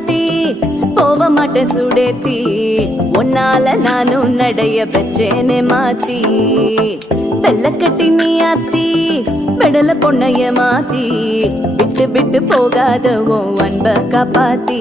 சத்தி போக மாட்டேன் சுடேத்தி உன்னால நானும் நடைய பெச்சேனே மாத்தி வெள்ளக்கட்டி நீ ஆத்தி பெடல பொண்ணைய மாத்தி விட்டு விட்டு போகாத உன் அன்ப காப்பாத்தி